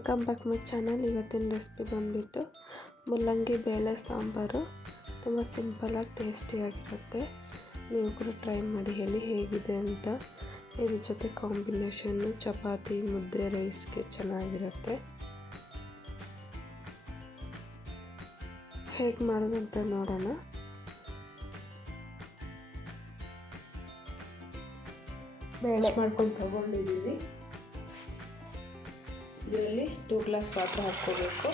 Welcome back my channel. ಇವತ್ತಿನ recipe ಬಂದುಬಿಟ್ಟು ಮೂಲಂಗಿ ಬೇಳೆ ಸಾಂಬಾರು. ತುಂಬ ಸಿಂಪಲಾಗಿ ಟೇಸ್ಟಿಯಾಗಿರುತ್ತೆ. ನೀವು ಕೂಡ ಟ್ರೈ ಮಾಡಿ ಹೇಳಿ ಹೇಗಿದೆ ಅಂತ. ಇದ್ರ ಜೊತೆ ಕಾಂಬಿನೇಷನ್ನು ಚಪಾತಿ, ಮುದ್ದೆ, ರೈಸ್ಗೆ ಚೆನ್ನಾಗಿರುತ್ತೆ. ಹೇಗೆ ಮಾಡೋದಂತ ನೋಡೋಣ. ಬೇಳೆ ಮಾಡ್ಕೊಂಡು ತಗೊಂಡಿದ್ದೀವಿ. ಇದರಲ್ಲಿ 2 ಗ್ಲಾಸ್ ವಾಟರ್ ಹಾಕ್ಕೋಬೇಕು.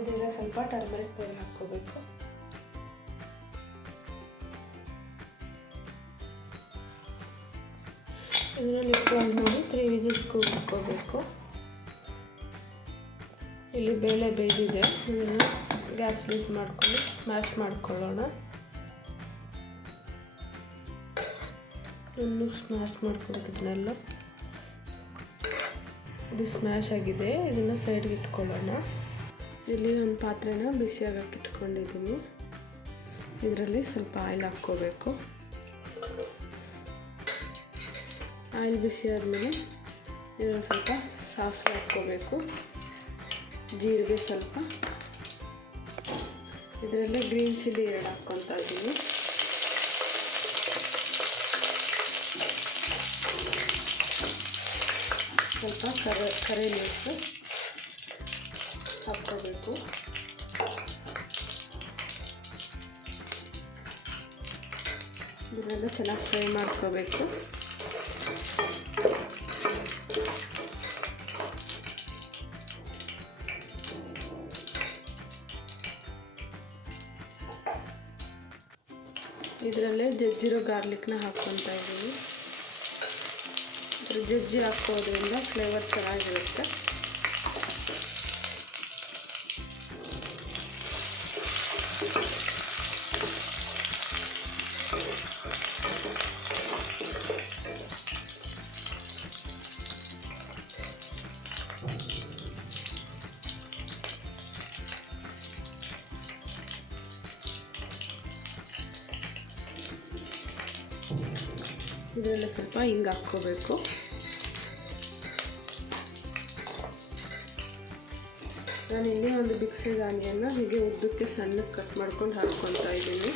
ಇದರಲ್ಲಿ ಸ್ವಲ್ಪ ಟರ್ಮರಿಕ್ ಪೌಡರ್ ಹಾಕ್ಕೋಬೇಕು. ಇದರಲ್ಲಿ ಇಟ್ಕೊಂಡು ನೋಡಿ 3 ವಿಸಿಲ್ಸ್ ಕೂಗಿಸ್ಕೋಬೇಕು. ಇಲ್ಲಿ ಬೇಳೆ ಬೇಯ್ದಿದೆ. ಇದನ್ನು ಗ್ಯಾಸ್ ಫ್ಲೇಸ್ ಮಾಡ್ಕೊಂಡು ಸ್ಮ್ಯಾಶ್ ಮಾಡ್ಕೊಳ್ಳೋಣ. ಇನ್ನು ಸ್ಮ್ಯಾಶ್ ಮಾಡ್ಕೊಂಡಿದ್ದನ್ನೆಲ್ಲ ಇದು ಸ್ಮ್ಯಾಶ್ ಆಗಿದೆ. ಇದನ್ನು ಸೈಡ್ಗೆ ಇಟ್ಕೊಳ್ಳೋಣ. ಇಲ್ಲಿ ಒಂದು ಪಾತ್ರೆನ ಬಿಸಿಯಾಗಕ್ಕೆ ಇಟ್ಕೊಂಡಿದ್ದೀನಿ. ಇದರಲ್ಲಿ ಸ್ವಲ್ಪ ಆಯಿಲ್ ಹಾಕ್ಕೋಬೇಕು. ಆಯಿಲ್ ಬಿಸಿ ಆದಮೇಲೆ ಇದರಲ್ಲಿ ಸ್ವಲ್ಪ ಸಾಸಿವೆ ಹಾಕ್ಕೋಬೇಕು, ಜೀರಿಗೆ ಸ್ವಲ್ಪ, ಇದರಲ್ಲಿ ಗ್ರೀನ್ ಚಿಲ್ಲಿ 2 ಹಾಕ್ಕೊತಾ ಇದ್ದೀನಿ. ಸ್ವಲ್ಪ ಕರಿ ಲೀವ್ಸ್ ಹಾಕ್ಕೋಬೇಕು. ಇದನ್ನೆಲ್ಲ ಚೆನ್ನಾಗಿ ಫ್ರೈ ಮಾಡ್ಕೋಬೇಕು. ಇದರಲ್ಲೇ ಜಜ್ಜಿರೋ ಗಾರ್ಲಿಕ್ನ ಹಾಕ್ಕೊತಾ ಇದ್ದೀನಿ. ಜಜ್ಜಿ ಹಾಕೋದ್ರಿಂದ ಫ್ಲೇವರ್ ಚೆನ್ನಾಗಿರುತ್ತೆ. ಇದರಲ್ಲಿ ಸ್ವಲ್ಪ ಹಿಂಗೆ ಹಾಕ್ಕೋಬೇಕು. ನಾನು ಇನ್ನೇ ಒಂದು ಬಿಗ್ ಸೈಜ್ ಆನಿಯನ್ನ ಹೀಗೆ ಉದ್ದಕ್ಕೆ ಸಣ್ಣಕ್ಕೆ ಕಟ್ ಮಾಡ್ಕೊಂಡು ಹಾಕ್ಕೊತಾ ಇದ್ದೀನಿ.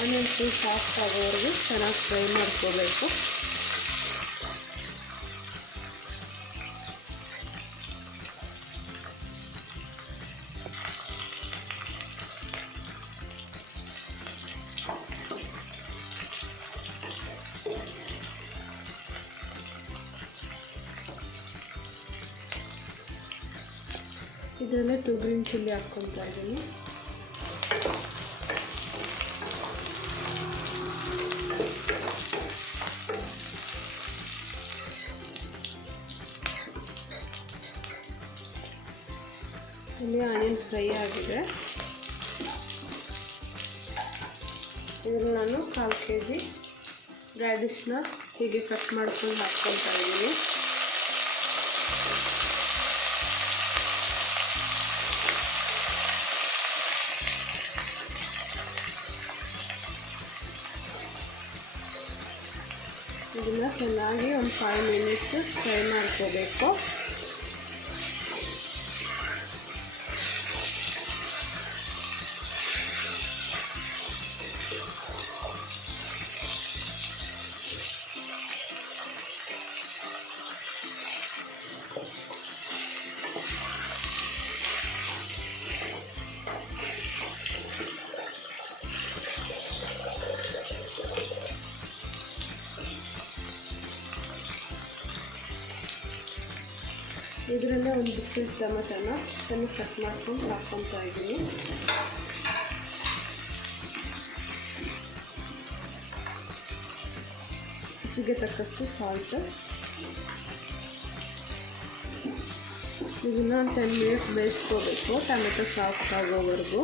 ಆನಿಯನ್ ಫುಲ್ ಸಾಫ್ಟ್ ಆಗೋವರೆಗೂ ಚೆನ್ನಾಗಿ ಫ್ರೈ ಮಾಡ್ಕೋಬೇಕು. ಇದರಲ್ಲೇ 2 ಗ್ರೀನ್ ಚಿಲ್ಲಿ ಹಾಕ್ಕೊತಾ ಇದ್ದೀನಿ. ಇಲ್ಲಿ ಆನಿಯನ್ ಫ್ರೈ ಆಗಿದೆ. ಇದನ್ನು ನಾನು 1/2 kg ರ್ಯಾಡಿಶ್ನ ಹೀಗೆ ಕಟ್ ಮಾಡ್ಕೊಂಡು ಹಾಕ್ಕೊತಾ ಇದ್ದೀನಿ. ಇದನ್ನು ಚೆನ್ನಾಗಿ ಒಂದು 5 ಮಿನಿಟ್ಸ್ ಫ್ರೈ ಮಾಡ್ಕೋಬೇಕು. ಇದರಲ್ಲೇ ಒಂದು ಬಿಗ್ ಸೈಜ್ ಟೊಮೆಟೊನ ಚೆನ್ನಾಗಿ ಕಟ್ ಮಾಡ್ಕೊಂಡು ಹಾಕ್ಕೊತಾ ಇದ್ದೀನಿ. ರುಚಿಗೆ ತಕ್ಕಷ್ಟು ಸಾಲ್ಟ್. ಇದನ್ನು 10 ಮಿನಿಟ್ಸ್ ಬೇಯಿಸ್ಕೋಬೇಕು, ಟೊಮೆಟೊ ಸಾಫ್ಟ್ ಆಗೋವರೆಗೂ.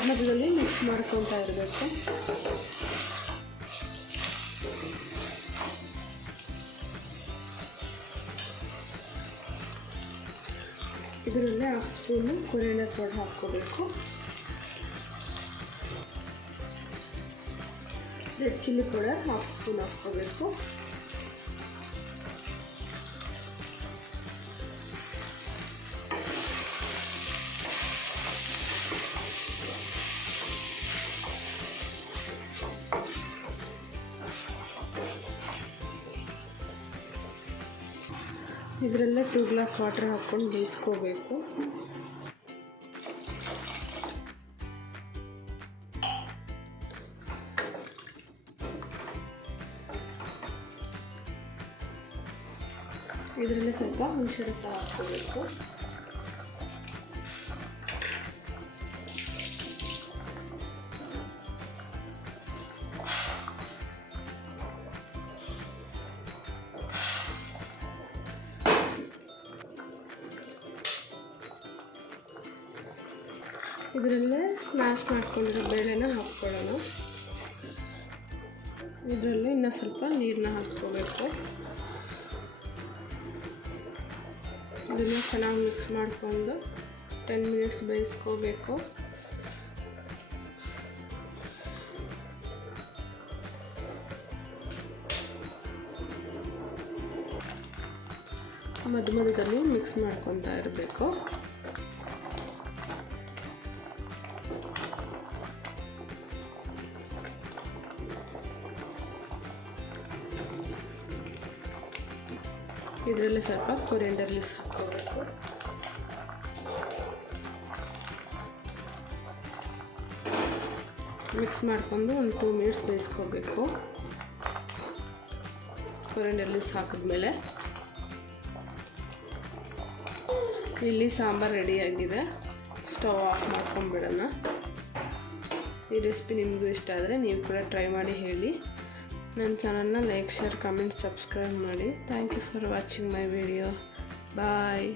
ಮಧ್ಯದಲ್ಲಿ ಮಿಕ್ಸ್ ಮಾಡ್ಕೊತಾ ಇರಬೇಕು. ಇದರಲ್ಲಿ 1/2 ಸ್ಪೂನು ಕೊರಿಯಂಡರ್ ಪೌಡರ್ ಹಾಕ್ಕೋಬೇಕು. ರೆಡ್ ಚಿಲ್ಲಿ ಪೌಡರ್ 1/2 ಸ್ಪೂನ್ ಹಾಕ್ಕೋಬೇಕು. ಇದರಲ್ಲೇ 2 ಗ್ಲಾಸ್ ವಾಟರ್ ಹಾಕ್ಕೊಂಡು ಬೇಯಿಸ್ಕೋಬೇಕು. ಇದರಲ್ಲಿ ಸ್ವಲ್ಪ ಹುಣಸೆ ರಸ ಹಾಕ್ಕೋಬೇಕು. ಇದರಲ್ಲೇ ಸ್ಮ್ಯಾಶ್ ಮಾಡ್ಕೊಂಡಿರೋ ಬೇಳೆನ ಹಾಕ್ಕೊಳ್ಳೋಣ. ಇದರಲ್ಲಿ ಇನ್ನೂ ಸ್ವಲ್ಪ ನೀರನ್ನ ಹಾಕ್ಕೋಬೇಕು. ಇದನ್ನು ಚೆನ್ನಾಗಿ ಮಿಕ್ಸ್ ಮಾಡಿಕೊಂಡು 10 ಮಿನಿಟ್ಸ್ ಬೇಯಿಸ್ಕೋಬೇಕು. ಮಧ್ಯದಲ್ಲಿ ಮಿಕ್ಸ್ ಮಾಡ್ಕೊತಾ ಇರಬೇಕು. ಇದರಲ್ಲಿ ಸ್ವಲ್ಪ ಕೊರಿಯಂಡರ್ ಲೀವ್ಸ್ ಹಾಕ್ಕೋಬೇಕು. ಮಿಕ್ಸ್ ಮಾಡಿಕೊಂಡು ಒಂದು 2 ಮಿನಿಟ್ಸ್ ಬೇಯಿಸ್ಕೋಬೇಕು. ಕೊರಿಯಂಡರ್ ಲೀವ್ಸ್ ಹಾಕಿದ್ಮೇಲೆ ಇಲ್ಲಿ ಸಾಂಬಾರು ರೆಡಿಯಾಗಿದೆ. ಸ್ಟವ್ ಆಫ್ ಮಾಡ್ಕೊಂಬಿಡೋಣ. ಈ ರೆಸಿಪಿ ನಿಮಗೂ ಇಷ್ಟ ಆದರೆ ನೀವು ಕೂಡ ಟ್ರೈ ಮಾಡಿ ಹೇಳಿ. ನನ್ನ ಚಾನಲ್ನ ಲೈಕ್, ಶೇರ್, ಕಮೆಂಟ್, ಸಬ್ಸ್ಕ್ರೈಬ್ ಮಾಡಿ. Thank you for watching my video. Bye.